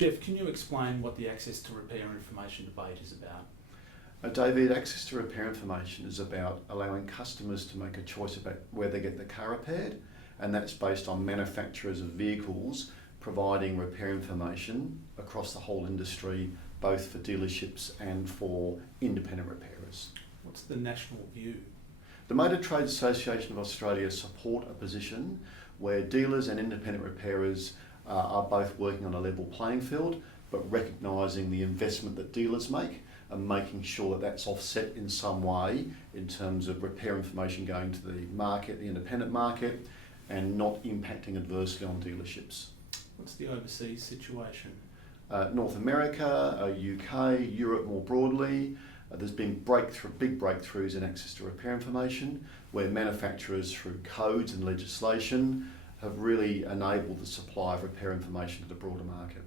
Geoff, can you explain what the access to repair information debate is about? David, access to repair information is about allowing customers to make a choice about where they get the car repaired, and that's based on manufacturers of vehicles providing repair information across the whole industry, both for dealerships and for independent repairers. What's the national view? The Motor Trade Association of Australia support a position where dealers and independent repairers are both working on a level playing field, but recognising the investment that dealers make and making sure that that's offset in some way in terms of repair information going to the market, the independent market, and not impacting adversely on dealerships. What's the overseas situation? North America, UK, Europe more broadly, there's been big breakthroughs in access to repair information where manufacturers through codes and legislation have really enabled the supply of repair information to the broader market.